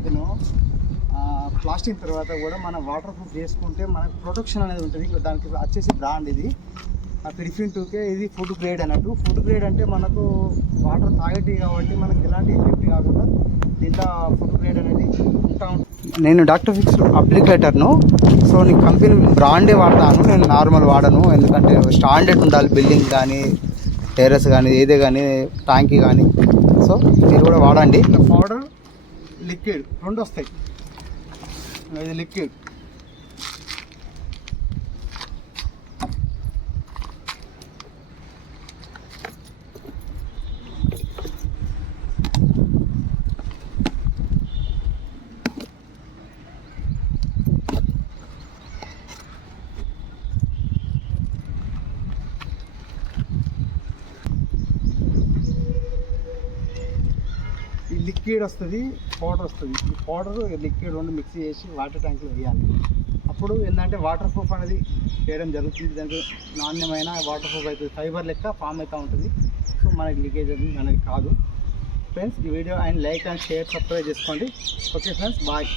ట్యాంక్ను plastic తర్వాత కూడా మనం వాటర్ ప్రూఫ్ చేసుకుంటే మనకు ప్రొటెక్షన్ అనేది ఉంటుంది. దానికి వచ్చేసి బ్రాండ్ ఇది పిడిఫిన్ 2K. ఇది ఫుడ్ గ్రేడ్ అన్నట్టు. ఫుడ్ గ్రేడ్ అంటే మనకు వాటర్ తాగేటి కాబట్టి మనకి ఎలాంటి ఎఫెక్ట్ కాకుండా దీంట్లో ఫుడ్ గ్రేడ్ అనేది ఉంటా ఉంటుంది. నేను డాక్టర్ ఫిక్స్ అప్లికేటర్ను. సో నేను కంపెనీ బ్రాండే వాడతాను, నేను నార్మల్ వాడను. ఎందుకంటే స్టాండర్డ్ ఉండాలి, బిల్డింగ్ కానీ టెర్రస్ కానీ ఏదే కానీ ట్యాంకీ కానీ. సో మీరు కూడా వాడండి. పౌడర్ లిక్విడ్ రెండు వస్తాయి. ఇది లిక్విడ్, ఈ లిక్విడ్ వస్తుంది, పౌడర్ వస్తుంది. ఈ పౌడర్ లిక్విడ్ రెండు మిక్స్ చేసి వాటర్ ట్యాంక్లో వేయాలి. అప్పుడు ఏంటంటే వాటర్ ప్రూఫ్ అనేది చేయడం జరుగుతుంది. దానికి నాణ్యమైన వాటర్ ప్రూఫ్ అవుతుంది, ఫైబర్ లెక్క ఫామ్ అవుతూ ఉంటుంది. సో మనకి లీకేజ్ అనేది కాదు. ఫ్రెండ్స్ ఈ video and like and share subscribe చేసుకోండి. Okay friends, bye.